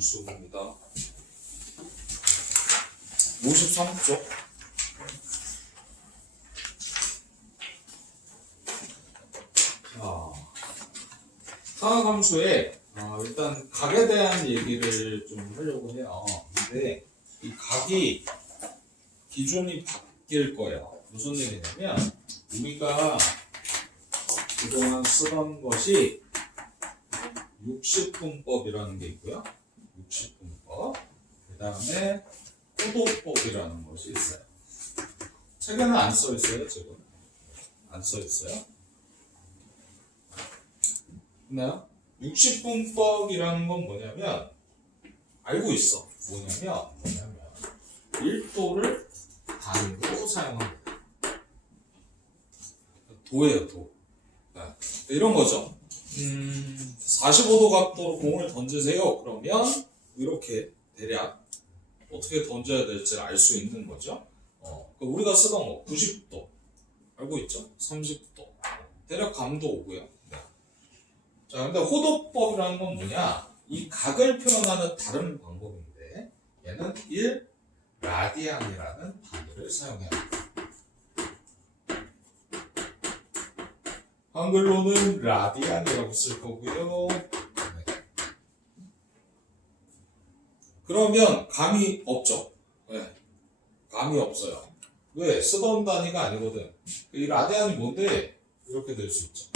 분수입니다. 53쪽. 자, 사각함수에 일단 각에 대한 얘기를 좀 하려고 해요. 근데 이 각이 기준이 바뀔 거예요. 무슨 얘기냐면 우리가 그동안 쓰던 것이 60분법이라는 게 있고요. 60분법. 그 다음에 호도법이라는 것이 있어요. 책에는 안 써 있어요, 지금. 안 써 있어요. 있나요? 60분법이라는 건 뭐냐면, 알고 있어. 뭐냐면, 1도를 단위로 사용합니다. 도예요, 도. 네. 이런 거죠. 45도 각도로 공을 던지세요. 그러면 이렇게 대략 어떻게 던져야 될지 알 수 있는 거죠. 우리가 쓰던 거 90도 알고 있죠? 30도 대략 감도 오고요. 네. 자, 근데 호도법이라는 건 뭐냐? 이 각을 표현하는 다른 방법인데 얘는 1 라디안이라는 단위를 사용해야 합니다. 한글로는 라디안이라고 쓸 거고요. 네. 그러면 감이 없죠. 네. 감이 없어요. 왜? 쓰던 단위가 아니거든. 이 라디안이 뭔데? 이렇게 될 수 있죠.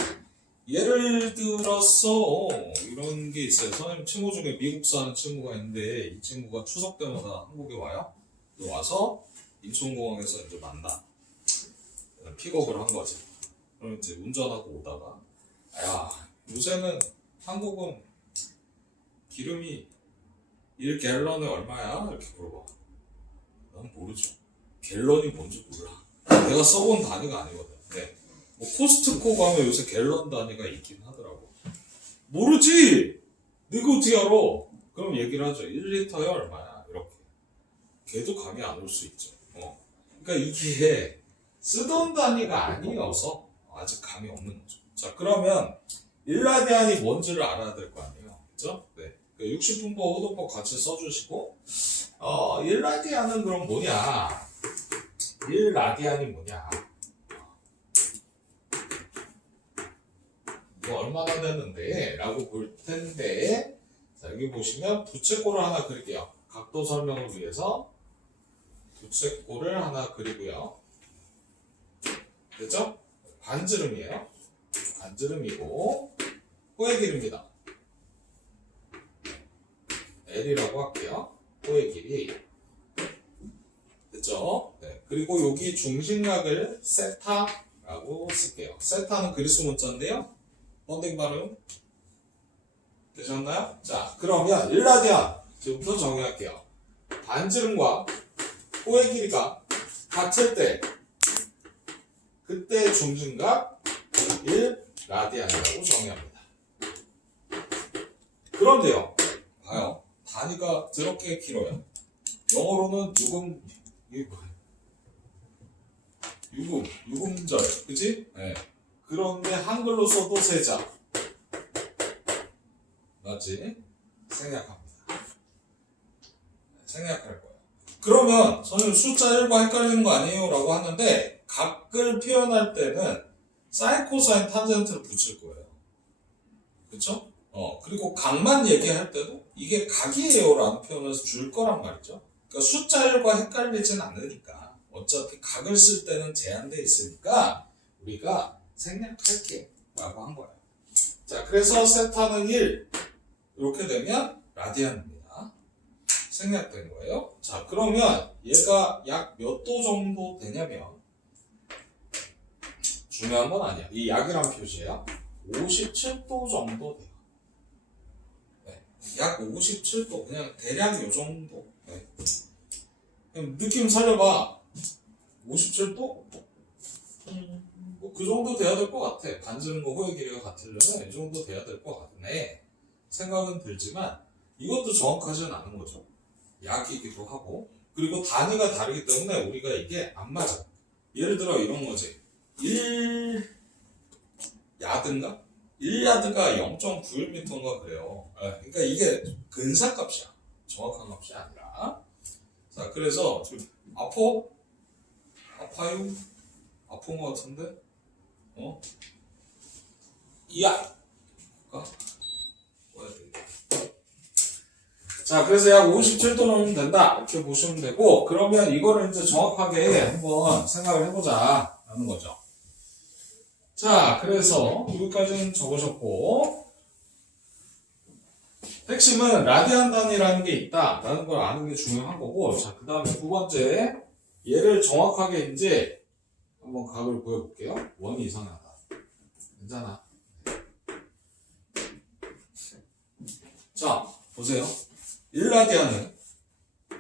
예를 들어서 이런 게 있어요. 선생님 친구 중에 미국 사는 친구가 있는데 이 친구가 추석 때마다 한국에 와요. 와서 인천공항에서 이제 만나. 픽업을 한 거지. 그럼 이제 운전하고 오다가 야, 요새는 한국은 기름이 1갤런에 얼마야? 이렇게 물어봐. 난 모르죠. 갤런이 뭔지 몰라. 내가 써본 단위가 아니거든. 네. 뭐 코스트코 가면 요새 갤런 단위가 있긴 하더라고. 모르지! 내가 어떻게 알아? 그럼 얘기를 하죠. 1리터에 얼마야? 이렇게. 걔도 감이 안 올 수 있죠. 그러니까 이게 쓰던 단위가 아니어서 아직 감이 없는 거죠. 자, 그러면 1라디안이 뭔지를 알아야 될 거 아니에요. 그죠? 네. 60분법, 호도법 같이 써주시고, 1라디안은 그럼 뭐냐? 1라디안이 뭐냐? 이거 얼마나 되는데? 라고 볼 텐데, 자, 여기 보시면 부채꼴을 하나 그릴게요. 각도 설명을 위해서 부채꼴을 하나 그리고요. 됐죠? 반지름이에요. 반지름이고 호의 길이입니다. L이라고 할게요. 호의 길이. 됐죠? 네. 그리고 여기 중심각을 세타라고 쓸게요. 세타는 그리스 문자인데요. 펀딩 발음 되셨나요? 자, 그러면 1라디안 지금부터 정의할게요. 반지름과 호의 길이가 같을 때 그때 중심각 1라디안이라고 정의합니다. 그런데요, 봐요. 단위가 저렇게 길어요. 영어로는 유금절, 그지? 네. 그런데 한글로 써도 세자. 맞지? 생략합니다. 생략할 거예요. 그러면 선생님 숫자 1과 헷갈리는 거 아니에요? 라고 하는데 각을 표현할 때는 사인, 코사인, 탄젠트를 붙일 거예요. 그쵸? 그리고 각만 얘기할 때도 이게 각이에요 라는 표현을 줄 거란 말이죠. 그러니까 숫자 1과 헷갈리진 않으니까 어차피 각을 쓸 때는 제한되어 있으니까 우리가 생략할게 라고 한 거예요. 자, 그래서 세타는 1 이렇게 되면 라디안입니다. 생략된 거예요. 자, 그러면 얘가 약 몇 도 정도 되냐면 중요한 건 아니야. 이 약이란 표시예요. 57도 정도 돼요. 네. 약 57도. 그냥 대략 요 정도. 네. 그냥 느낌 살려봐. 57도? 뭐 그 정도 돼야 될 것 같아. 반지름과 호의 길이가 같으려면 이 정도 돼야 될 것 같네. 생각은 들지만 이것도 정확하진 않은 거죠. 약이기도 하고. 그리고 단위가 다르기 때문에 우리가 이게 안 맞아. 예를 들어 이런 거지. 1야드인가? 1야드가 0.91m인가 그래요. 그러니까 이게 근사값이야. 정확한 값이 아니라. 자, 그래서 지금 아파요? 아픈 것 같은데? 이야! 자, 그래서 약 57도 넣으면 된다. 이렇게 보시면 되고, 그러면 이거를 이제 정확하게 한번 생각을 해보자. 라는 거죠. 자, 그래서 여기까지는 적으셨고, 핵심은 라디안 단위라는 게 있다. 라는 걸 아는 게 중요한 거고, 자, 그 다음에 두 번째, 얘를 정확하게 이제 한번 각을 보여볼게요. 원이 이상하다. 괜찮아. 자, 보세요. 1라디안은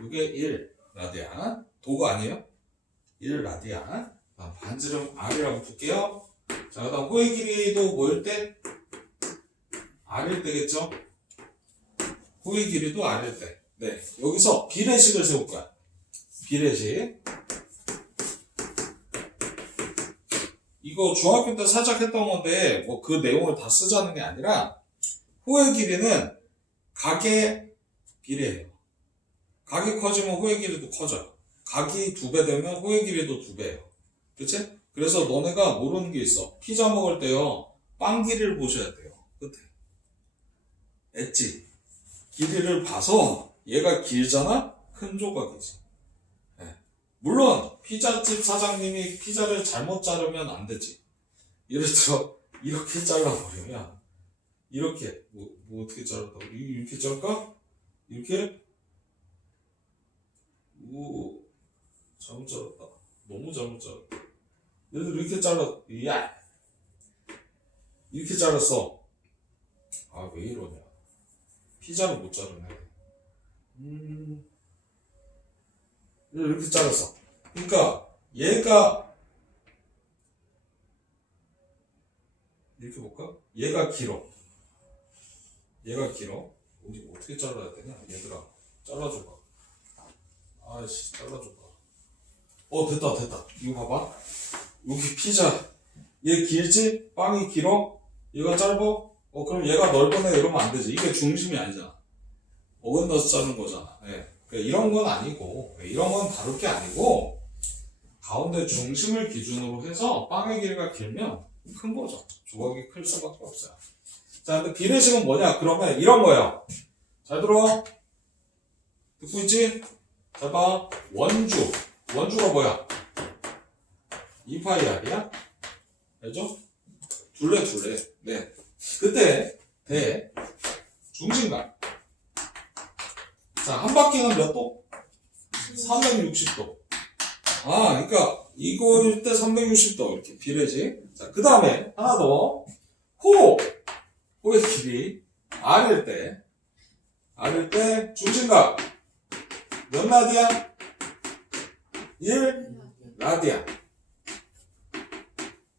이게 1라디안 도가 아니에요? 1라디안 반지름 R이라고 볼게요. 자, 그 다음 호의 길이도 뭐일 때? R일 때겠죠? 호의 길이도 R일 때. 네, 여기서 비례식을 세울 거야. 비례식. 이거 중학교 때 살짝 했던 건데 뭐 그 내용을 다 쓰자는 게 아니라 호의 길이는 각의 비례해요. 각이 커지면 호의 길이도 커져요. 각이 2배 되면 호의 길이도 2배예요. 그치? 그래서 너네가 모르는 게 있어. 피자 먹을 때요. 빵 길이를 보셔야 돼요. 끝에. 엣지. 길이를 봐서 얘가 길잖아? 큰 조각이지. 네. 물론 피자집 사장님이 피자를 잘못 자르면 안 되지. 예를 들어 이렇게 잘라버리면 이렇게 뭐 어떻게 자른다고? 이렇게 자를까? 이렇게? 오, 잘못 잘랐다. 너무 잘못 잘랐다. 예를 들어 이렇게 야! 이렇게 잘랐어. 아, 왜 이러냐. 피자를 못 자르네. 이렇게 잘랐어. 그러니까 얘가 이렇게 볼까? 얘가 길어. 우리 어떻게 잘라야 되냐? 얘들아, 잘라줘봐. 아이씨, 잘라줘봐. 됐다. 이거 봐봐. 여기 피자. 얘 길지? 빵이 길어? 얘가 짧아? 그럼 얘가 넓으네 이러면 안 되지. 이게 중심이 아니잖아. 어긋나서 자른 거잖아. 네. 그러니까 이런 건 아니고, 이런 건 다룰 게 아니고, 가운데 중심을 기준으로 해서 빵의 길이가 길면 큰 거죠. 조각이 클 수밖에 없어요. 자, 근데 비례식은 뭐냐? 그러면 이런 거예요. 잘 들어. 듣고 있지? 자, 봐. 원주가 뭐야? 2파이 R이야? 알죠? 둘레. 네. 그때, 중심각. 자, 한 바퀴는 몇 도? 360도. 아, 그러니까, 이거일 때 360도. 이렇게 비례식. 자, 그 다음에, 하나 더. 호의 길이. R일 때, 중심각. 몇 라디안? 1라디안.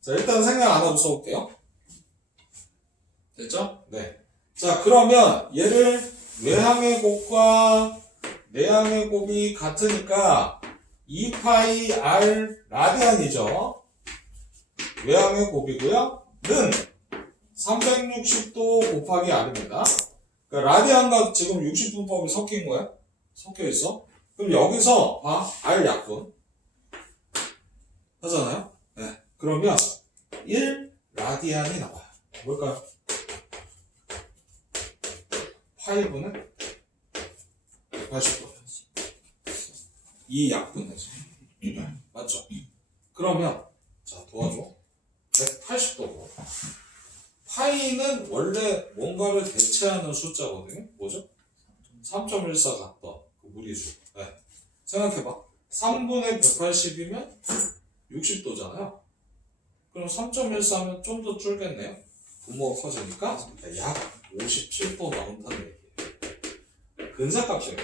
자, 일단 생각 안 하고 써볼게요. 됐죠? 네. 자, 그러면 얘를 외항의 곱과 내항의 곱이 같으니까 2파이 R 라디안이죠. 외항의 곱이고요. 는 360도 곱하기 R입니다. 그러니까 라디안과 지금 60분법이 섞인 거야. 섞여 있어. 그럼 여기서 봐. R 약분 하잖아요. 네. 그러면 1라디안이 나와요. 뭘까요? 파이분의 180도. 이 약분이지. 맞죠? 그러면, 자, 도와줘. 180도고. 파이는 원래 뭔가를 대체하는 숫자거든요. 뭐죠? 3.14 같던 그 무리수. 네. 생각해봐. 3분의 180이면 60도잖아요. 그럼 3.14면 좀 더 줄겠네요. 분모가 커지니까 약 57도 나온다는 얘기예요. 근사값이에요.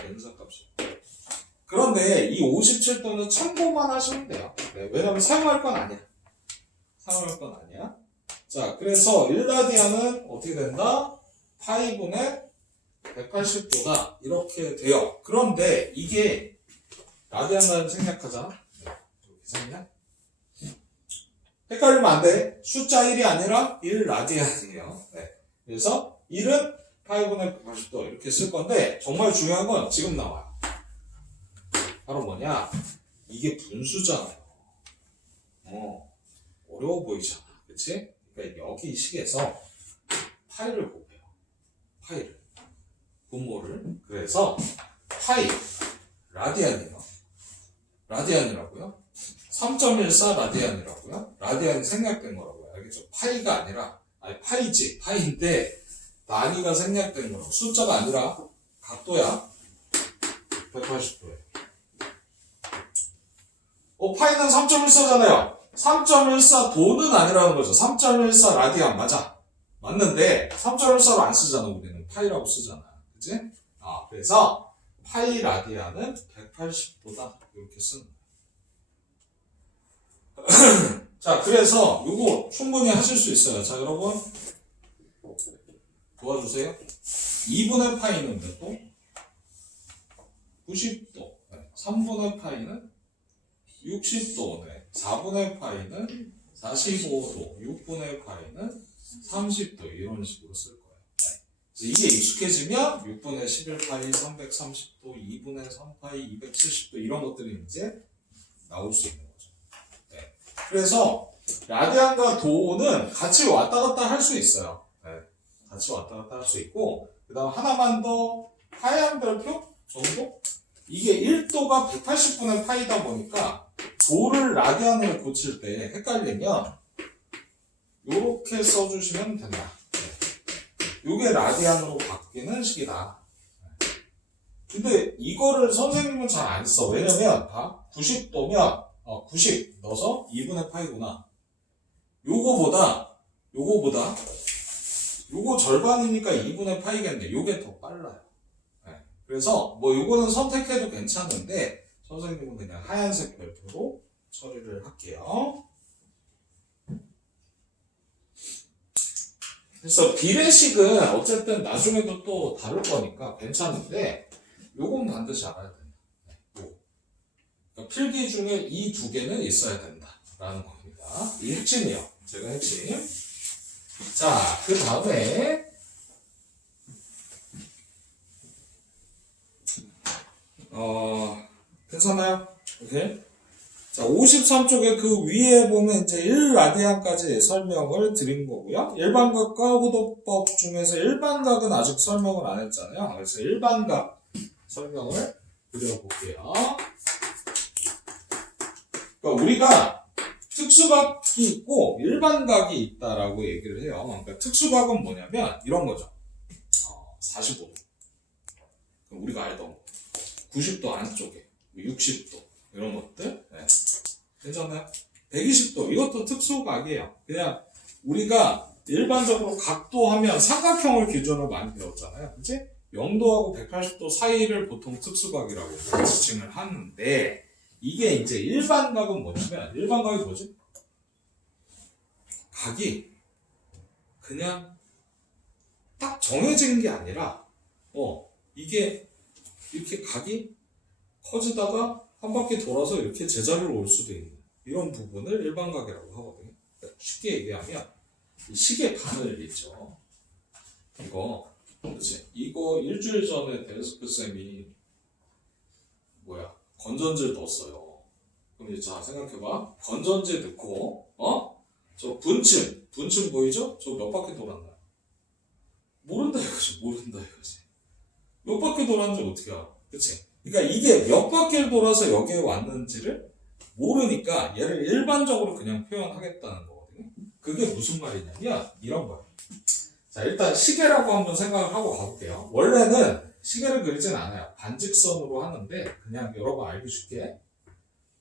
그런데 이 57도는 참고만 하시면 돼요. 네, 왜냐면 사용할 건 아니야. 자, 그래서 1라디안은 어떻게 된다? 파이분의 180도다. 이렇게 돼요. 그런데 이게 라디안을 생략하자. 이렇게 생략. 헷갈리면 안 돼. 숫자 1이 아니라 1라디안이에요. 네. 그래서 1은 파이분의 180도 이렇게 쓸 건데 정말 중요한 건 지금 나와요. 바로 뭐냐? 이게 분수잖아요. 어려워 보이잖아. 그치? 그러니까 여기 식에서 파이를 곱해요. 파이를. 분모를. 그래서 파이 라디안이요. 라디안이라고요? 3.14 라디안이라고요? 라디안이 생략된 거라고요. 알겠죠? 파이가 아니라, 아니 파이지. 파이인데 단위가 생략된 거라고. 숫자가 아니라 각도야. 180도에. 파이는 3.14잖아요. 3.14도는 아니라는 거죠. 3.14 라디안 맞아. 맞는데 3.14로 안 쓰잖아. 우리는 파이라고 쓰잖아. 그치? 그래서 파이 라디안은 180도다. 이렇게 쓰는 거야. 자, 그래서 이거 충분히 하실 수 있어요. 자, 여러분 도와주세요. 2분의 파이는 몇 도? 90도. 3분의 파이는 60도. 4분의 파이는 45도. 6분의 파이는 30도. 이런 식으로 쓸 거예요. 이게 익숙해지면 6분의 11파이 330도, 2분의 3파이 270도 이런 것들이 이제 나올 수 있는 거죠. 네. 그래서 라디안과 도는 같이 왔다 갔다 할 수 있어요. 네. 같이 왔다 갔다 할 수 있고, 그 다음 하나만 더 파이암별표 정도? 이게 1도가 180분의 파이다 보니까 도를 라디안으로 고칠 때 헷갈리면 이렇게 써주시면 된다. 요게 라디안으로 바뀌는 식이다. 근데 이거를 선생님은 잘 안 써. 왜냐면 90도면 90 넣어서 2분의 파이구나. 요거 절반이니까 2분의 파이겠네. 요게 더 빨라요. 네. 그래서 뭐 요거는 선택해도 괜찮은데 선생님은 그냥 하얀색 별표로 처리를 할게요. 그래서 비례식은 어쨌든 나중에도 또 다룰 거니까 괜찮은데 요건 반드시 알아야 된다. 그러니까 필기 중에 이 두 개는 있어야 된다라는 겁니다. 이 핵심이요. 제가 핵심. 자, 그 다음에 괜찮아요? 오케이. 자, 53쪽에 그 위에 보면 이제 1라디안까지 설명을 드린 거고요. 일반각과 호도법 중에서 일반각은 아직 설명을 안 했잖아요. 그래서 일반각 설명을 드려볼게요. 그러니까 우리가 특수각이 있고 일반각이 있다라고 얘기를 해요. 그러니까 특수각은 뭐냐면 이런 거죠. 45도. 우리가 알던 거. 90도 안쪽에, 60도. 이런 것들. 네. 괜찮나요? 120도. 이것도 특수각이에요. 그냥 우리가 일반적으로 각도 하면 삼각형을 기준으로 많이 배웠잖아요. 그치? 0도하고 180도 사이를 보통 특수각이라고 지칭을 하는데, 이게 이제 일반각은 뭐냐면, 일반각이 뭐지? 각이 그냥 딱 정해진 게 아니라, 이게 이렇게 각이 커지다가 한 바퀴 돌아서 이렇게 제자리로 올 수도 있는 이런 부분을 일반각이라고 하거든요. 쉽게 얘기하면 이 시계 바늘 있죠. 이거 일주일 전에 데스크 쌤이 건전지를 넣었어요. 그럼 이제 자 생각해봐. 건전지 넣고 저 분층 보이죠? 저 몇 바퀴 돌았나요? 모른다 이거지. 몇 바퀴 돌았는지 어떻게 알아? 그치? 그러니까 이게 몇 바퀴를 돌아서 여기에 왔는지를 모르니까 얘를 일반적으로 그냥 표현하겠다는 거거든요. 그게 무슨 말이냐면 이런 거예요. 자, 일단 시계라고 한번 생각을 하고 가볼게요. 원래는 시계를 그리진 않아요. 반직선으로 하는데 그냥 여러분 알기 쉽게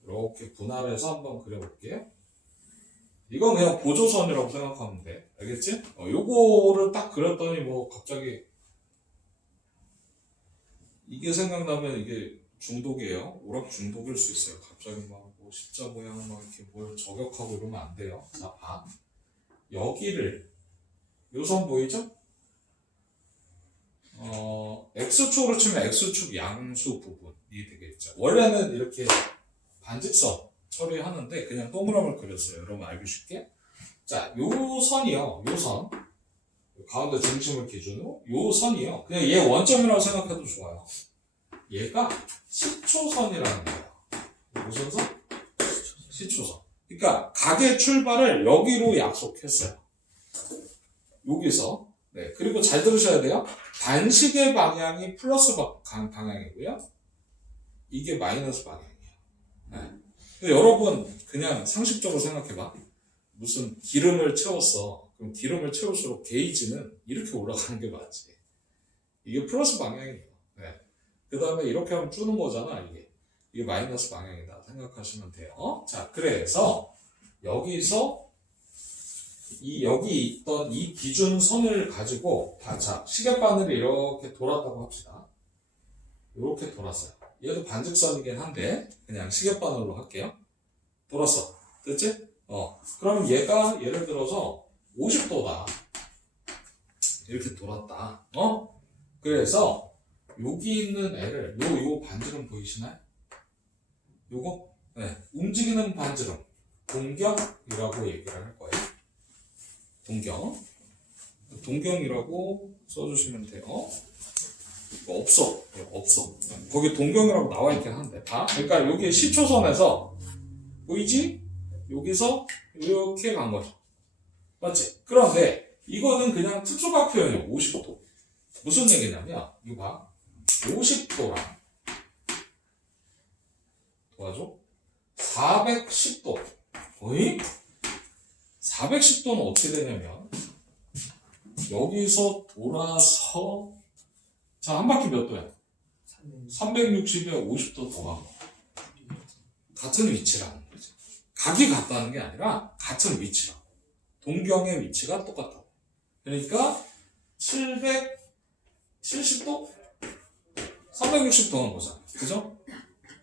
이렇게 분할해서 한번 그려볼게요. 이건 그냥 보조선이라고 생각하면 돼. 알겠지? 요거를 딱 그렸더니 갑자기 이게 생각나면 이게 중독이에요. 오락 중독일 수 있어요. 갑자기 십자 모양 이렇게 뭘 저격하고 이러면 안 돼요. 자, 봐. 여기를 요 선 보이죠? X축으로 치면 X축 양수 부분이 되겠죠. 원래는 이렇게 반직선 처리하는데 그냥 동그라미를 그렸어요. 여러분 알기 쉽게. 자, 요 선이요. 요 가운데 중심을 기준으로 요 선이요. 그냥 얘 원점이라고 생각해도 좋아요. 얘가 시초선이라는 거예요. 무슨 선? 시초선. 그러니까 각의 출발을 여기로 약속했어요. 여기서. 네. 그리고 잘 들으셔야 돼요. 단식의 방향이 플러스 방향이고요. 이게 마이너스 방향이에요. 네. 근데 여러분 그냥 상식적으로 생각해봐. 무슨 기름을 채웠어. 그럼 기름을 채울수록 게이지는 이렇게 올라가는 게 맞지. 이게 플러스 방향이에요. 네. 그 다음에 이렇게 하면 주는 거잖아. 이게 마이너스 방향이다 생각하시면 돼요. 자, 그래서 여기서 여기 있던 이 기준선을 가지고 자, 시계바늘이 이렇게 돌았다고 합시다. 이렇게 돌았어요. 얘도 반직선이긴 한데 그냥 시계바늘로 할게요. 돌았어. 됐지? 그럼 얘가 예를 들어서 50도다. 이렇게 돌았다. 그래서 여기 있는 애를 요 반지름 보이시나요? 요거? 네. 움직이는 반지름. 동경이라고 얘기를 할 거예요. 동경이라고 써주시면 돼요. 없어. 거기 동경이라고 나와 있긴 한데. 그러니까 여기 시초선에서 보이지? 여기서 이렇게 간 거죠. 맞지? 그런데 이거는 그냥 특수각 표현이에요. 50도. 무슨 얘기냐면 이거 봐. 50도랑 도와줘. 410도. 어이? 410도는 어떻게 되냐면 여기서 돌아서 자, 한 바퀴 몇 도야? 360에 50도 더 가고 같은 위치라는 거지. 각이 같다는 게 아니라 같은 위치라고. 동경의 위치가 똑같다고. 그러니까 770도? 360도 하는 거잖아. 그죠?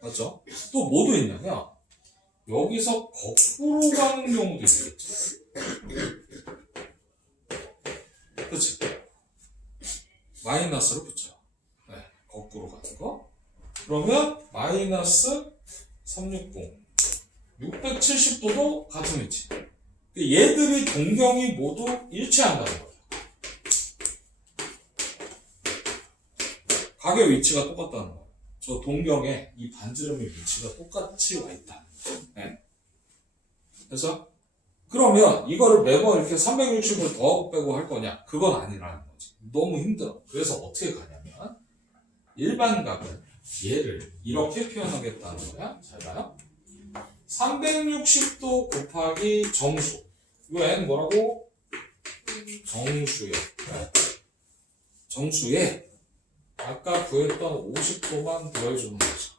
맞죠? 또 뭐도 있냐면 여기서 거꾸로 가는 경우도 있겠지. 그치? 마이너스를 붙여요. 네, 거꾸로 가는 거. 그러면 마이너스 360. 670도도 같은 위치. 얘들이 동경이 모두 일치한다는 거예요. 각의 위치가 똑같다는 거예요. 저 동경에 이 반지름의 위치가 똑같이 와 있다. 네. 그래서 그러면 이거를 매번 이렇게 360을 더하고 빼고 할 거냐? 그건 아니라는 거지. 너무 힘들어. 그래서 어떻게 가냐면 일반각은 얘를 이렇게 표현하겠다는 거야. 잘 봐요. 360도 곱하기 정수. 이거 N 뭐라고? 정수요. 네. 정수에 아까 구했던 50도만 더해주는 거죠.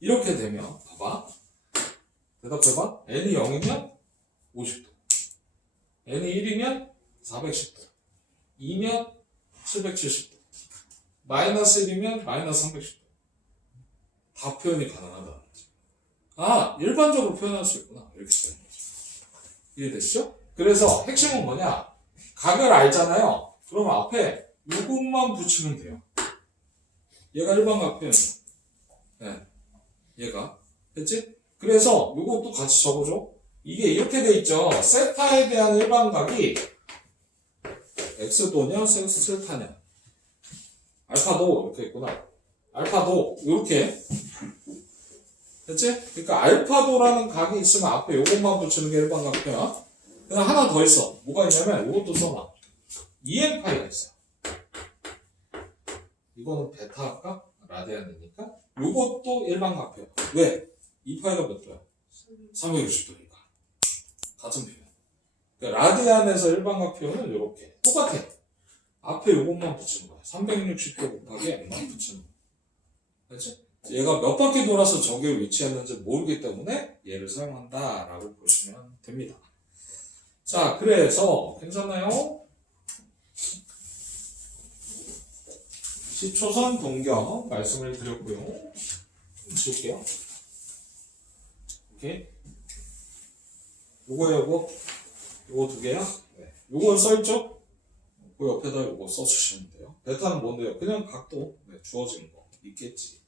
이렇게 되면 봐봐. 대답해봐. N이 0이면 50도. N이 1이면 410도. 2면 770도. 마이너스 1이면 마이너스 310도. 다 표현이 가능하다는 거지. 일반적으로 표현할 수 있구나. 이렇게 되는 거죠. 이해됐죠? 그래서 핵심은 뭐냐? 각을 알잖아요. 그러면 앞에 이것만 붙이면 돼요. 얘가 일반각 표현. 네. 얘가. 됐지? 그래서 이것도 같이 적어줘. 이게 이렇게 돼 있죠. 세타에 대한 일반각이 x도냐, 세타냐. 알파도 이렇게 있구나. 알파도 이렇게. 됐지? 그러니까 알파도라는 각이 있으면 앞에 요것만 붙이는 게 일반각 표현. 그냥 하나 더 있어. 뭐가 있냐면 이것도 써놔. EM파이가 있어요. 이거는 베타 할까? 라디안이니까. 요것도 일반각 표현. 왜? 2파이가 몇 도야? 360도니까. 같은 표현. 그러니까 라디안에서 일반각 표현은 이렇게. 똑같아. 앞에 요것만 붙이는 거야. 360도 곱하기 n만 붙이는 거야. 그렇지? 얘가 몇 바퀴 돌아서 저기에 위치했는지 모르기 때문에 얘를 사용한다라고 보시면 됩니다. 자, 그래서 괜찮나요? 시초선 동경 말씀을 드렸고요. 지울게요. 오케이. 요거 두 개야? 네. 요건 써있죠? 그 옆에다 요거 써주시면 돼요. 베타는 뭔데요? 그냥 각도 주어진 거 있겠지.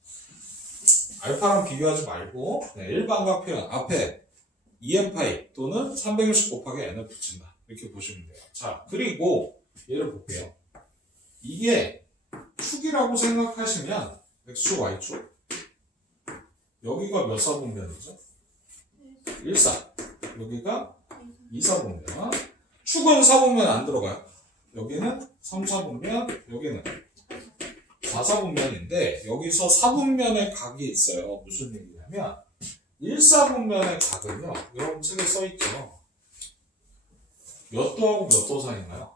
알파랑 비교하지 말고 일반각 표현 앞에 EM파이 또는 360 곱하기 n을 붙인다. 이렇게 보시면 돼요. 자, 그리고 얘를 볼게요. 이게 축이라고 생각하시면 x축, y축. 여기가 몇 사분면이죠? 1사. 여기가 2사분면. 축은 4분면 안 들어가요. 여기는 3사분면, 여기는 4사분면인데 여기서 4분면의 각이 있어요. 무슨 얘기냐면 1사분면의 각은요. 여러분 책에 써있죠. 몇 도하고 몇 도 사이인가요?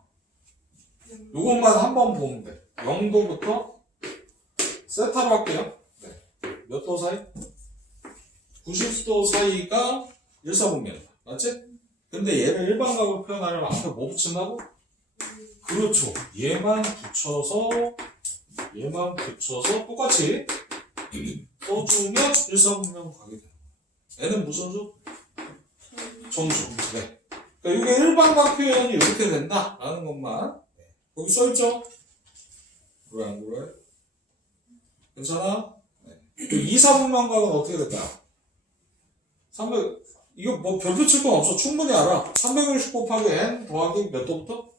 요것만 한번 보면 돼. 0도부터 세타로 할게요. 네. 몇 도 사이? 90도 사이가 1사분면이다. 맞지? 근데 얘를 일반각으로 표현하려면 앞에 뭐 붙인다고? 그렇죠. 얘만 붙여서 똑같이 써주면 1사분면 각이 돼요. 얘는 무슨 수? 정수. 네. 그러니까 이게 일반각 표현이 이렇게 된다라는 것만 거기 써있죠? 그래 안 그래? 괜찮아? 네. 2사분면각은 어떻게 될까요? 300 이거 뭐 별표 칠 건 없어. 충분히 알아. 360 곱하기 n 더하기 몇 도부터?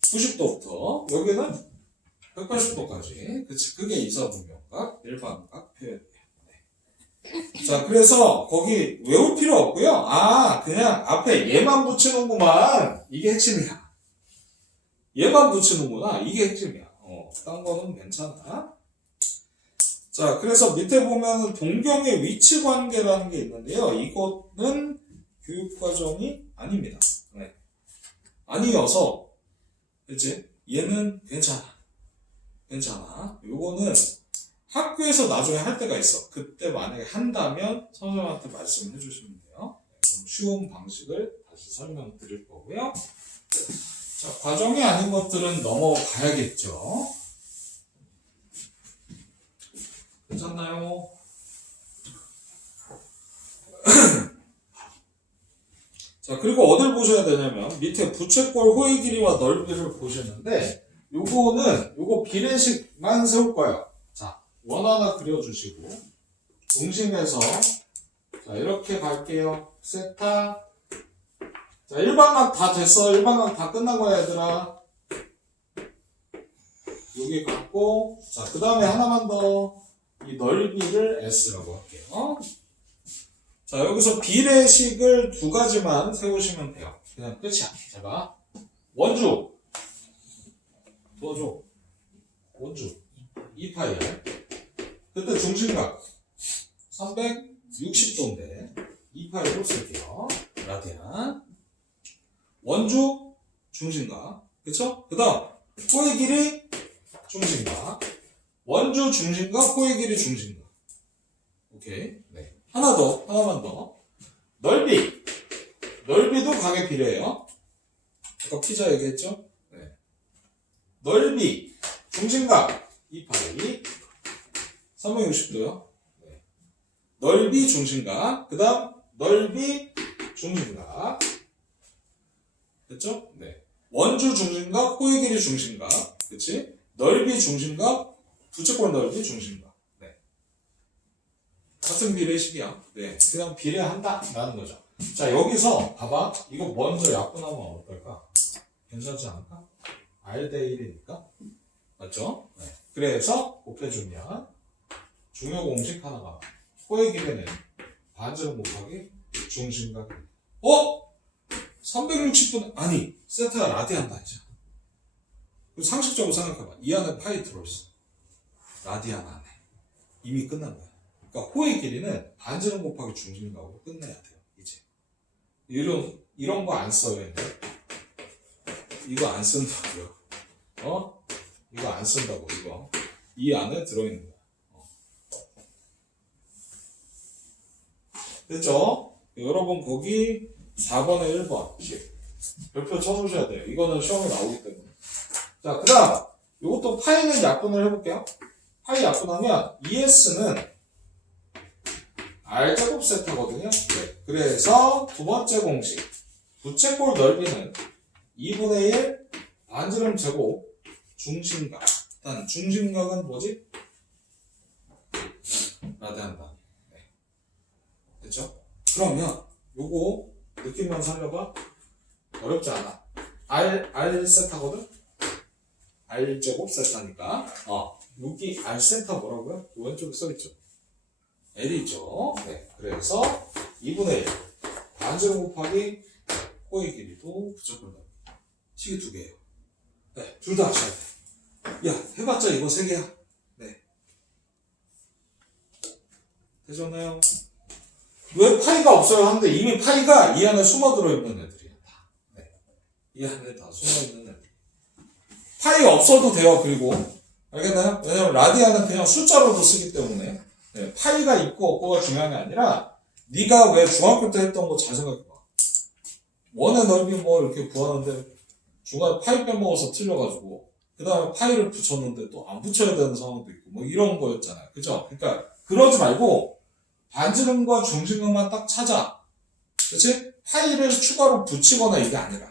90도부터 여기는 180도까지. 그치? 그게 2사분면각 일반각 표현이에요. 네. 자, 그래서 거기 외울 필요 없고요. 아, 그냥 앞에 얘만 붙이는구만. 이게 핵심이야. 얘만 붙이는구나. 이게 핵심이야. 딴 거는 괜찮아. 자, 그래서 밑에 보면은 동경의 위치 관계라는 게 있는데요. 이거는 교육과정이 아닙니다. 네. 아니어서, 그치? 얘는 괜찮아. 요거는 학교에서 나중에 할 때가 있어. 그때 만약에 한다면 선생님한테 말씀해 주시면 돼요. 좀 쉬운 방식을 다시 설명드릴 거고요. 자, 과정이 아닌 것들은 넘어가야겠죠. 괜찮나요? 자, 그리고 어딜 보셔야 되냐면 밑에 부채꼴 호의 길이와 넓이를 보시는데 요거 비례식만 세울 거예요. 자, 원 하나 그려주시고 중심에서 자 이렇게 갈게요. 세타. 자, 일반각 다 됐어. 일반각 다 끝난 거야 얘들아. 여기 갖고 자, 그 다음에 하나만 더 이 넓이를 S라고 할게요. 자, 여기서 비례식을 두 가지만 세우시면 돼요. 그냥 끝이야. 제가 원주 도와줘. 원주 2파이 그때 중심각 360도인데 2파이로 쓸게요. 라디안 원주 중심각 그쵸? 그 다음 호의 길이 중심각 원주 중심각 호의 길이 중심각 오케이. 네. 하나만 더. 넓이도 각에 비례해요. 아까 피자 얘기했죠? 네. 넓이, 중심각, 2파이, 360도요. 네. 넓이, 중심각, 그 다음, 넓이, 중심각. 됐죠? 네. 원주 중심각, 호의 길이 중심각. 그치? 넓이, 중심각, 부채꼴 넓이, 중심각. 같은 비례식이야. 네, 그냥 비례한다 라는 거죠. 자, 여기서 봐봐. 이거 먼저 약분하면 어떨까? 괜찮지 않을까? R 대 1이니까 맞죠? 네. 그래서 곱해주면 중요 공식 하나가 호의 길이는 반지름 곱하기 중심각 360분 아니 세타가 라디안다 이제. 상식적으로 생각해봐. 이 안에 파이 들어있어. 라디안 안에 이미 끝난 거야. 그러니까 호의 길이는 반지름 곱하기 중심각으로 끝내야 돼요. 이제 이런 거 안 써요. 이제. 이거 안 쓴다고요. 이거 안 쓴다고 이거. 이 안에 들어있는 거야. 됐죠? 여러분 거기 4번에 1번 별표 쳐주셔야 돼요. 이거는 시험에 나오기 때문에. 자, 그 다음 이것도 파이는 약분을 해볼게요. 파이 약분하면 ES는 R제곱 세타거든요. 네. 그래서 두 번째 공식 부채꼴 넓이는 2분의 1 반지름 제곱 중심각. 일단 중심각은 뭐지? 라디안 단위. 네. 됐죠? 그러면 요거 느낌만 살려봐. 어렵지 않아. R 세타거든? R제곱 세타니까. 여기 R 센터 뭐라고요? 왼쪽에 써있죠. L이죠. 네. 그래서 2분의 1. 반지름 곱하기 코의 길이도 부적분 넓이. 식이 두 개예요. 네. 둘 다 하셔야 돼. 야, 해봤자 이거 세 개야. 네. 되셨나요? 왜 파이가 없어요? 하는데 이미 파이가 이 안에 숨어 들어있는 애들이야. 다. 네. 이 안에 다 숨어 있는 애들. 파이 없어도 돼요. 그리고 알겠나요? 왜냐면 라디안은 그냥 숫자로도 쓰기 때문에 네. 파이가 있고 없고가 중요한 게 아니라 네가 왜 중학교 때 했던 거 잘 생각해봐. 원의 넓이 뭐 이렇게 구하는데 중간에 파이 빼먹어서 틀려가지고 그 다음에 파이를 붙였는데 또 안 붙여야 되는 상황도 있고 뭐 이런 거였잖아요. 그죠? 그러니까 그러지 말고 반지름과 중심각만 딱 찾아. 그치? 파이를 추가로 붙이거나 이게 아니라.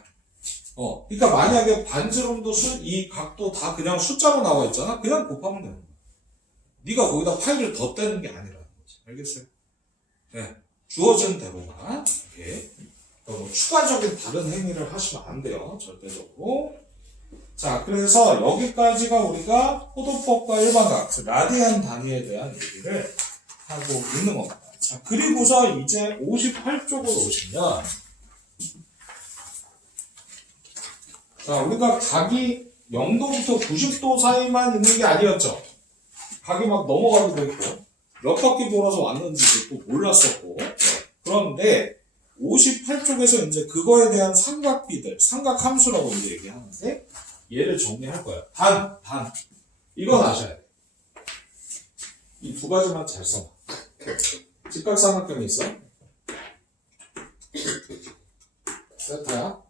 그러니까 만약에 반지름도 이 각도 다 그냥 숫자로 나와 있잖아? 그냥 곱하면 되는 거야. 네가 거기다 파이를 더 떼는 게 아니라는 거지. 알겠어요? 네. 주어진 대로만. 이렇게. 뭐 추가적인 다른 행위를 하시면 안 돼요. 절대적으로. 자, 그래서 여기까지가 우리가 포도법과 일반각, 라디안 단위에 대한 얘기를 하고 있는 겁니다. 자, 그리고서 이제 58쪽으로 오시면, 자, 우리가 각이 0도부터 90도 사이만 있는 게 아니었죠. 각이 막 넘어가기도 했고, 몇 바퀴 돌아서 왔는지도 또 몰랐었고, 그런데 58쪽에서 이제 그거에 대한 삼각비들, 삼각함수라고 이제 얘기하는데, 얘를 정리할 거예요. 단. 이건 아셔야 돼. 이 두 가지만 잘 써. 직각삼각형이 있어. 세타야.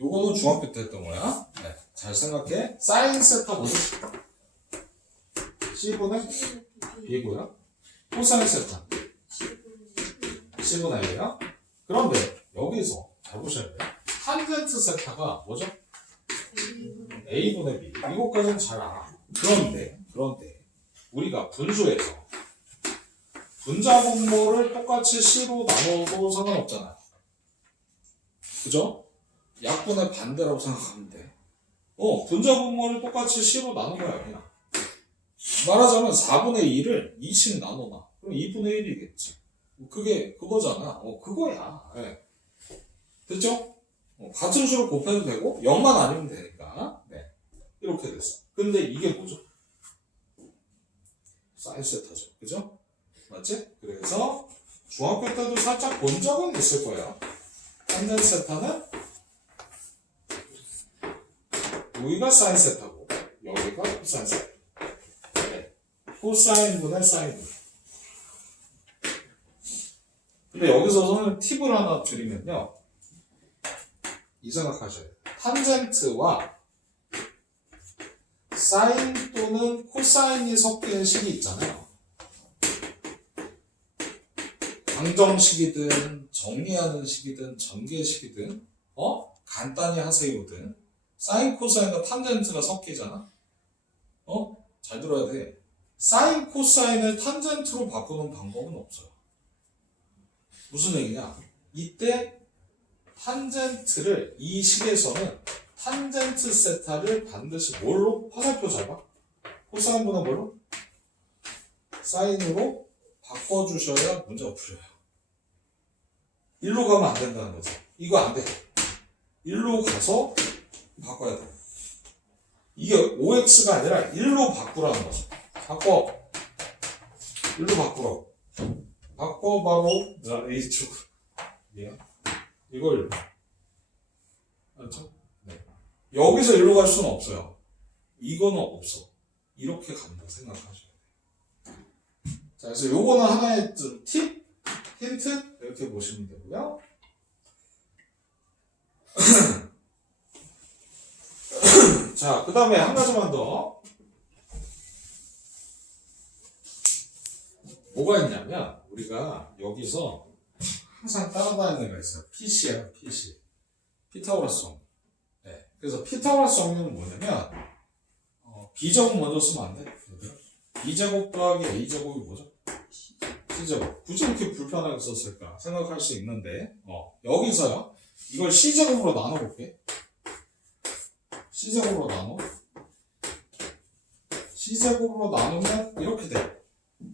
요거는 중학교 때 했던 거야. 네. 잘 생각해. 사인 세타 뭐지? C분의 B고요. 코사인 세타. C분의 A예요. 그런데 여기서 잘 보셔야 돼요. 탄젠트 세타가 뭐죠? A분의 B. 이것까지는 잘 알아. 그런데 우리가 분수에서 분자 분모를 똑같이 C로 나눠도 상관없잖아요. 그죠? 약분의 반대라고 생각하면 돼. 분자 분모를 똑같이 C로 나눈 거야, 그냥. 말하자면 4분의 2를 2씩 나눠놔. 그럼 2분의 1이겠지. 그게 그거잖아. 그거야. 네. 됐죠? 같은 수를 곱해도 되고 0만 아니면 되니까. 네. 이렇게 됐어. 근데 이게 뭐죠? 사인 세타죠. 그죠? 맞지? 그래서 중학교 때도 살짝 본 적은 있을 거예요. 탄젠트 세타는 여기가 사인 세타고 여기가 코사인 세타. 네. 코사인분의 사인분. 근데 여기서 저는 팁을 하나 드리면요. 이 생각하셔야 돼요. 탄젠트와 사인 또는 코사인이 섞이는 식이 있잖아요. 방정식이든 정리하는 식이든 전개식이든 간단히 하세요든 사인 코사인과 탄젠트가 섞이잖아. 잘 들어야 돼. 사인 코사인을 탄젠트로 바꾸는 방법은 없어요. 무슨 얘기냐? 이때 탄젠트를 이 식에서는 탄젠트 세타를 반드시 뭘로? 화살표 잘 봐. 코사인분은 뭘로? 사인으로 바꿔주셔야 문제가 풀려요. 일로 가면 안 된다는 거죠. 이거 안 돼. 일로 가서 바꿔야 돼. 이게 OX가 아니라 일로 바꾸라는 거죠. 바꿔. 일로 바꾸라고. 바꿔 바로 A축. 이걸 알죠? 네. 여기서 일로 갈 수는 없어요. 이거는 없어. 이렇게 간다 생각하셔야 돼요. 자, 그래서 요거는 하나의 좀 팁, 힌트 이렇게 보시면 되고요. 자, 그 다음에 한 가지만 더. 뭐가 있냐면 우리가 여기서 항상 따라다니는 애가 있어요. PC야, PC. 피타고라스 정리. 네. 그래서 피타고라스 정리는 뭐냐면 B제곱 먼저 쓰면 안 돼. B제곱 더하기 A제곱이 뭐죠? C제곱. 굳이 이렇게 불편하게 썼을까 생각할 수 있는데 여기서요. 이걸 C제곱으로 나눠볼게. C제곱으로 나눠. C제곱으로 나누면 이렇게 돼요.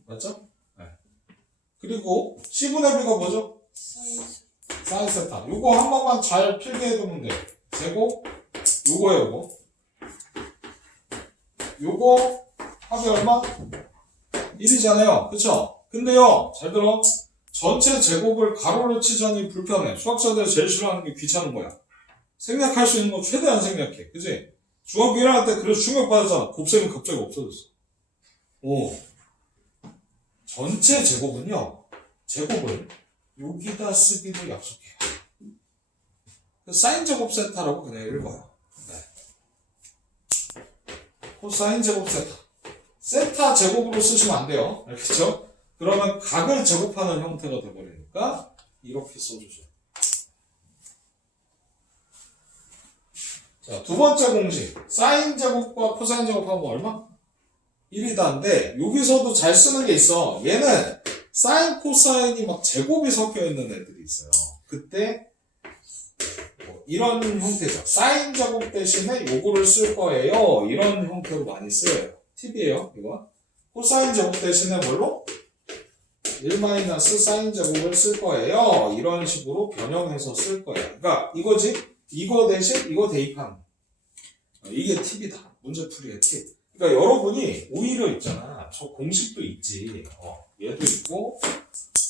맞죠? 네. 그리고 C분의 B가 뭐죠? 사인 세타. 요거 한 번만 잘 필기해두면 돼요. 제곱, 요거예요, 요거 합이 얼마? 1이잖아요. 그쵸? 근데요, 잘 들어. 전체 제곱을 가로로 치자니 불편해. 수학자들 제일 싫어하는 게 귀찮은 거야. 생략할 수 있는 거 최대한 생략해. 그치? 중학교 1학년 때 그래서 충격받았잖아. 곱셈이 갑자기 없어졌어. 오. 전체 제곱은요, 제곱을 여기다 쓰기로 약속해요. 사인 제곱 세타라고 그냥 읽어요. 네. 코사인 제곱 세타. 세타 제곱으로 쓰시면 안 돼요. 알겠죠? 그러면 각을 제곱하는 형태가 되버리니까 이렇게 써주세요. 자, 두 번째 공식. 사인 제곱과 코사인 제곱하면 얼마? 1이다인데 여기서도 잘 쓰는 게 있어. 얘는 사인, 코사인이 막 제곱이 섞여 있는 애들이 있어요. 그때 뭐 이런 형태죠. 사인 제곱 대신에 요거를 쓸 거예요. 이런 형태로 많이 쓰여요. 팁이에요, 이거. 코사인 제곱 대신에 뭘로? 1- 사인 제곱을 쓸 거예요. 이런 식으로 변형해서 쓸 거예요. 그러니까 이거지? 이거 대신 이거 대입하는 거. 이게 팁이다. 문제풀이의 팁. 그러니까 여러분이 오히려 있잖아. 저 공식도 있지. 얘도 있고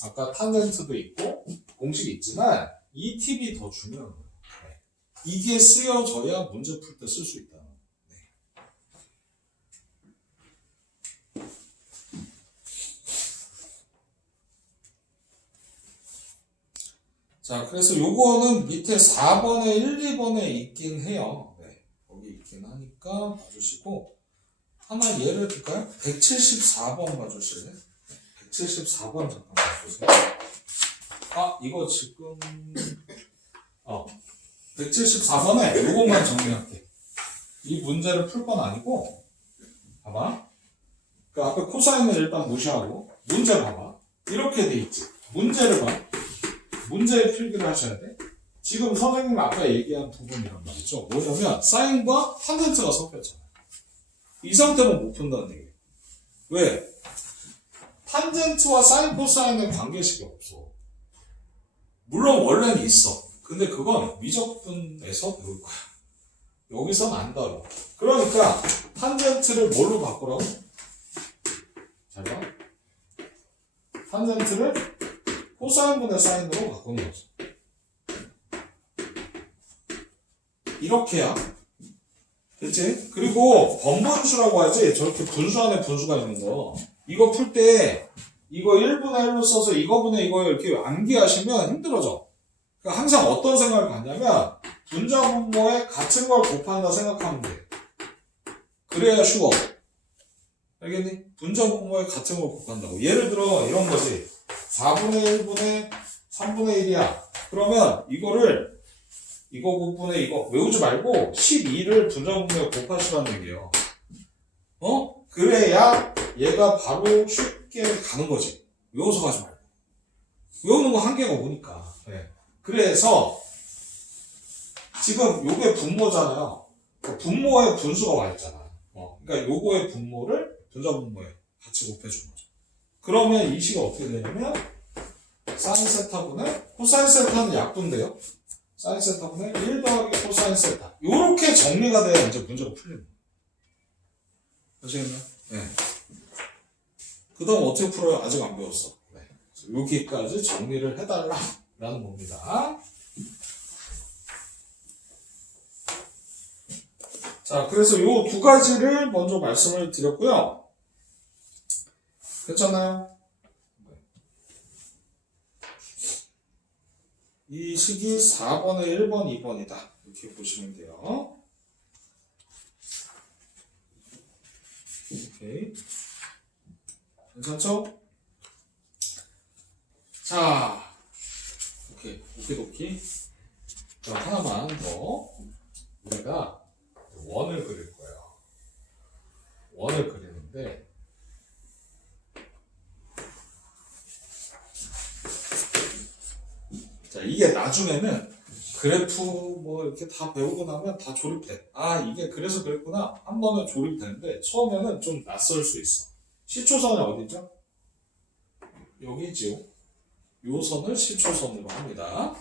아까 탄젠트도 있고 공식이 있지만 이 팁이 더 중요한 거예요. 네. 이게 쓰여져야 문제 풀 때 쓸 수 있다. 네. 자, 그래서 요거는 밑에 4번에 1, 2번에 있긴 해요. 네. 거기 있긴 하니까 봐주시고 하나 예를 들까요? 174번 봐주실래요? 174번 잠깐 봐주세요. 아, 이거 지금 174번에 요것만 정리할게. 이 문제를 풀 건 아니고 봐봐. 그 앞에 코사인을 일단 무시하고 문제 봐봐. 이렇게 돼 있지. 문제를 봐. 문제에 필기를 하셔야 돼. 지금 선생님이 아까 얘기한 부분이란 말이죠. 뭐냐면 사인과 탄젠트가 섞였잖아. 이 상태면 못 푼다는 얘기예요. 왜? 탄젠트와 사인, 코사인의 관계식이 없어. 물론 원래는 있어. 근데 그건 미적분에서 배울 거야. 여기선 안 다뤄. 그러니까 탄젠트를 뭘로 바꾸라고? 잘 봐. 탄젠트를 코사인분의 사인으로 바꾸는 거죠. 이렇게야. 그치? 그리고 번분수라고 하지. 저렇게 분수 안에 분수가 있는 거. 이거 풀 때 이거 1분의 1로 써서 이거분의 이거 이렇게 암기하시면 힘들어져. 그러니까 항상 어떤 생각을 갖냐면 분자분모에 같은 걸 곱한다 생각하면 돼. 그래야 쉬워. 알겠니? 분자분모에 같은 걸 곱한다고. 예를 들어 이런 거지. 4분의 1분의 3분의 1이야. 그러면 이거를 이거 곱분의 이거 외우지 말고 12를 분자분모에 곱하시라는 얘기예요. 그래야 얘가 바로 쉽게 가는 거지. 외워서 가지 말고. 외우는 거 한계가 오니까. 네. 그래서 지금 요게 분모잖아요. 분모에 분수가 와 있잖아. 그러니까 요거의 분모를 분자분모에 같이 곱해주는 거죠. 그러면 이 식이 어떻게 되냐면 사인 세타분의 코사인 세타는 약분돼요. 사인 세타분의 1 더하기 코사인 세타. 요렇게 정리가 돼야 이제 문제가 풀리는 거예요. 아시겠나요? 네. 그 다음 어떻게 풀어요? 아직 안 배웠어. 네. 여기까지 정리를 해달라 라는 겁니다. 자, 그래서 요 두 가지를 먼저 말씀을 드렸고요. 괜찮나요? 이 식이 4번에 1번, 2번이다. 이렇게 보시면 돼요. 오케이. 괜찮죠? 자, 오케이. 그럼 하나만 더. 우리가 원을 그릴 거예요. 원을 그리는데, 자, 이게 나중에는 그래프 뭐 이렇게 다 배우고 나면 다 조립돼. 아, 이게 그래서 그랬구나. 한 번은 조립되는데 처음에는 좀 낯설 수 있어. 시초선이 어디죠? 여기지요. 요 선을 시초선으로 합니다.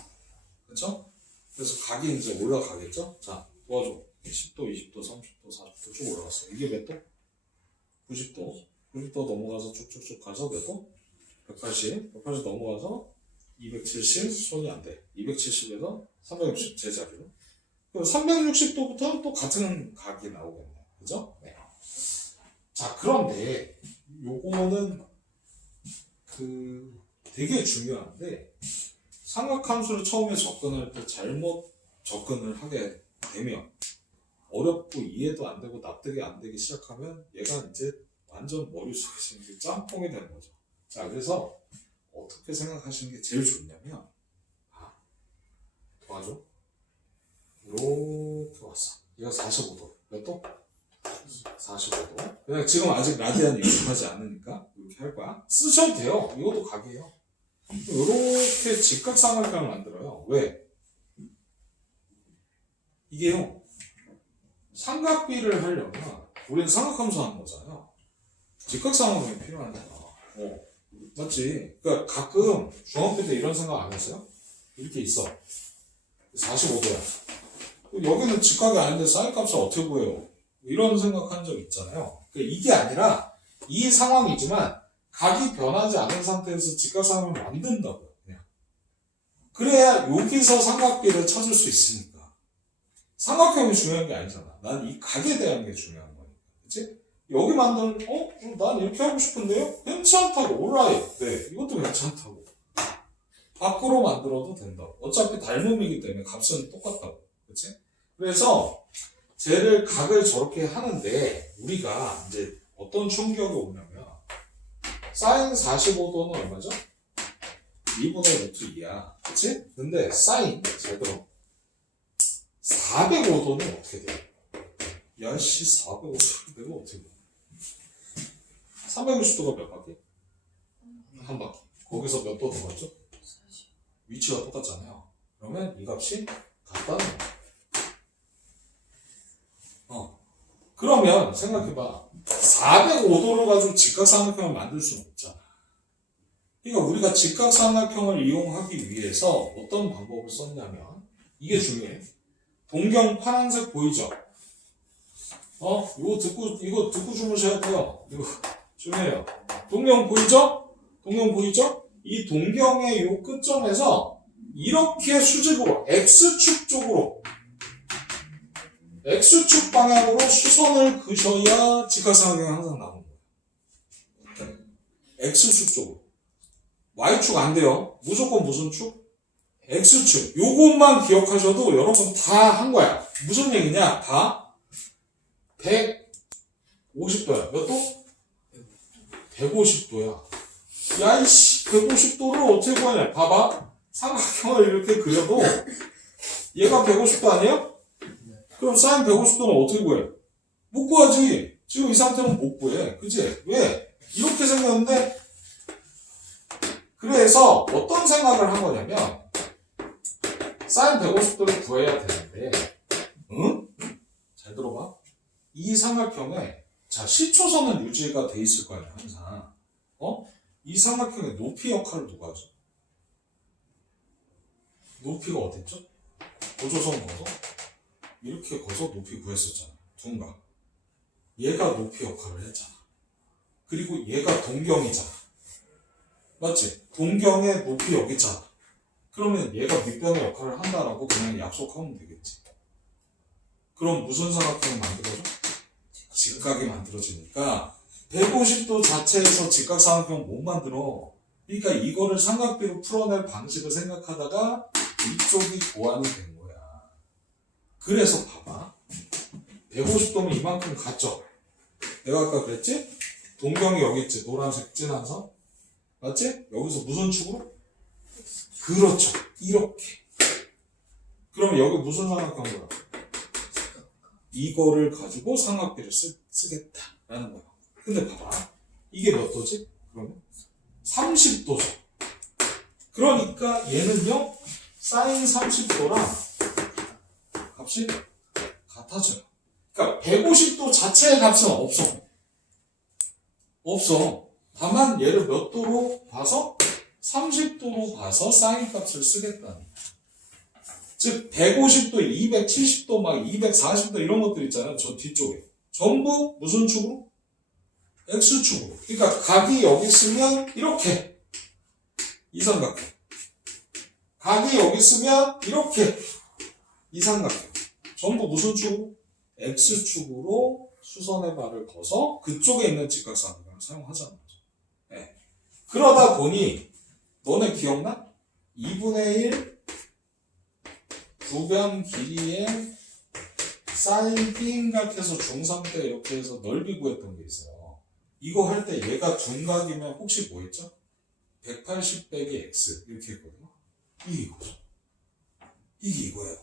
그쵸? 그래서 각이 이제 올라가겠죠? 자, 도와줘. 10도, 20도, 30도, 40도 쭉 올라갔어. 이게 몇 도? 90도. 90도 넘어가서 쭉쭉쭉 가서 몇 도? 180. 180 넘어가서 270. 손이 안 돼. 270에서 360 제자리로. 그럼 360도부터는 또 같은 각이 나오겠네요. 그죠? 네. 자, 그런데 요거는 되게 중요한데 삼각함수를 처음에 접근할 때 잘못 접근을 하게 되면 어렵고 이해도 안 되고 납득이 안 되기 시작하면 얘가 이제 완전 머릿속에 지금 짬뽕이 되는 거죠. 자, 그래서 어떻게 생각하시는 게 제일 좋냐면 도와줘. 이렇게 왔어. 얘가 45도. 몇 도? 45도. 그냥 지금 아직 라디안 익숙하지 않으니까 이렇게 할 거야. 쓰셔도 돼요. 이것도 각이에요. 이렇게 직각삼각형을 만들어요. 왜? 이게요. 삼각비를 하려면 우리는 삼각함수 하는 거잖아요. 직각삼각형이 필요하니까. 맞지? 그러니까 가끔 중학교 때 이런 생각 안 했어요? 이렇게 있어. 45도야. 여기는 직각이 아닌데 사인값을 어떻게 구해요? 이런 생각한 적 있잖아요. 그러니까 이게 아니라 이 상황이지만 각이 변하지 않은 상태에서 직각삼각형을 만든다고요. 그냥. 그래야 여기서 삼각비를 찾을 수 있으니까. 삼각형이 중요한 게 아니잖아. 난 이 각에 대한 게 중요한 거니까. 그치? 여기 만드는, 난 이렇게 하고 싶은데요? 괜찮다고. alright. 네, 이것도 괜찮다고. 밖으로 만들어도 된다고. 어차피 닮음이기 때문에 값은 똑같다고. 그치? 그래서 쟤를 각을 저렇게 하는데 우리가 이제 어떤 충격이 오냐면 사인 45도는 얼마죠? 2분의 루트 2야. 그치? 근데 사인, 잘 들어. 405도는 어떻게 돼? 야씨, 405도 내가 어떻게 돼? 360도가 몇 바퀴? 한 바퀴. 거기서 몇 도 더 갔죠? 위치가 똑같잖아요. 그러면 이 값이 같다는 거야. 그러면 생각해봐. 405도를 가지고 직각삼각형을 만들 수는 없잖아. 그러니까 우리가 직각삼각형을 이용하기 위해서 어떤 방법을 썼냐면 이게 중요해. 동경 파란색 보이죠? 이거 듣고 주무셔야 돼요. 이거 중요해요. 동경 보이죠? 동경 보이죠? 이 동경의 요 끝점에서 이렇게 수직으로 X축 쪽으로 X축 방향으로 수선을 그셔야 직각삼각형이 항상 나오는 거예요. X축 쪽으로. Y축 안 돼요. 무조건 무슨 축? X축. 요것만 기억하셔도 여러분 다 한 거야. 무슨 얘기냐? 봐. 150도야. 몇 도? 150도야. 야이씨, 150도를 어떻게 구하냐? 봐봐. 삼각형을 이렇게 그려도 얘가 150도 아니에요? 그럼 사인 150도는 어떻게 구해? 못 구하지. 지금 이 상태는 못 구해. 그치? 왜? 이렇게 생겼는데 그래서 어떤 생각을 한 거냐면 사인 150도를 구해야 되는데 응? 잘 들어봐. 이 삼각형에 자 시초선은 유지가 돼 있을 거 아니야 항상. 이 삼각형의 높이 역할을 누가 하죠? 높이가 어딨죠? 고조선 거서 이렇게 거서 높이 구했었잖아. 둔각. 얘가 높이 역할을 했잖아. 그리고 얘가 동경이잖아. 맞지? 동경의 높이 여기 있잖아. 그러면 얘가 밑변의 역할을 한다라고 그냥 약속하면 되겠지. 그럼 무슨 삼각형이 만들어져? 직각이 만들어지니까 150도 자체에서 직각삼각형 못 만들어. 그러니까 이거를 삼각비로 풀어낼 방식을 생각하다가 이쪽이 보완이 된 거야. 그래서 봐봐. 150도면 이만큼 갔죠? 내가 아까 그랬지? 동경이 여기 있지? 노란색 진한 선? 맞지? 여기서 무슨 축으로? 그렇죠. 이렇게. 그럼 여기 무슨 삼각형이야? 이거를 가지고 삼각비를 쓰겠다라는 거야. 근데 봐봐. 이게 몇 도지? 그러면 30도죠. 그러니까 얘는요. 사인 30도랑 값이 같아져요. 그러니까 150도 자체의 값은 없어. 다만 얘를 몇 도로 봐서 30도로 봐서 사인 값을 쓰겠다는. 즉 150도, 270도, 막 240도 이런 것들 있잖아요. 저 뒤쪽에. 전부 무슨 축으로? X축으로. 그러니까 각이 여기 있으면 이렇게 이 삼각형. 각이 여기 있으면 이렇게 이 삼각형. 전부 무슨 축으로? X축으로 수선의 발을 거서 그쪽에 있는 직각삼각형을 사용하자는 거죠. 네. 그러다 보니 너네 기억나? 2분의 1 두변 길이의 사인 B인각해서 중3 때 이렇게 해서 넓이 구했던 게 있어요. 이거 할 때 얘가 둔각이면 혹시 뭐 했죠? 180 빼기 X 이렇게 했거든요. 이게 이거죠. 이게 이거예요.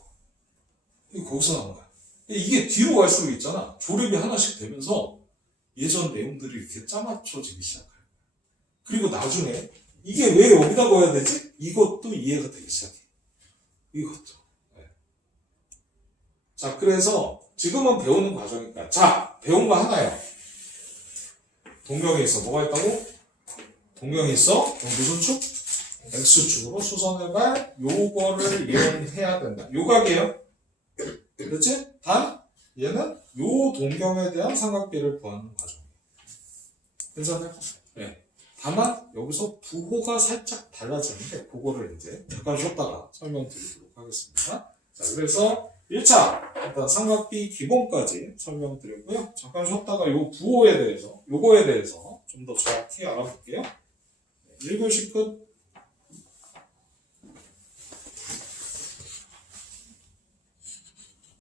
이거 거기서 나온 거야. 이게 뒤로 갈수록 있잖아. 조립이 하나씩 되면서 예전 내용들이 이렇게 짜맞춰지기 시작해요. 그리고 나중에 이게 왜 여기다 넣어야 되지? 이것도 이해가 되기 시작해. 이것도. 네. 자, 그래서 지금은 배우는 과정이니까. 자, 배운 거 하나예요. 동경에 있어. 뭐가 있다고? 동경에 있어. 무슨 축? X축으로 수선해발 요거를 이용해야 된다. 요각이에요. 그렇지? 단 얘는 요 동경에 대한 삼각비를 구하는 과정이에요. 괜찮아요? 네. 다만 여기서 부호가 살짝 달라지는데 그거를 이제 잠깐 쉬었다가 설명드리도록 하겠습니다. 자, 그래서 1차 일단 삼각비 기본까지 설명드렸고요. 잠깐 쉬었다가 요 부호에 대해서 요거에 대해서 좀 더 정확히 알아볼게요. 1교시 끝.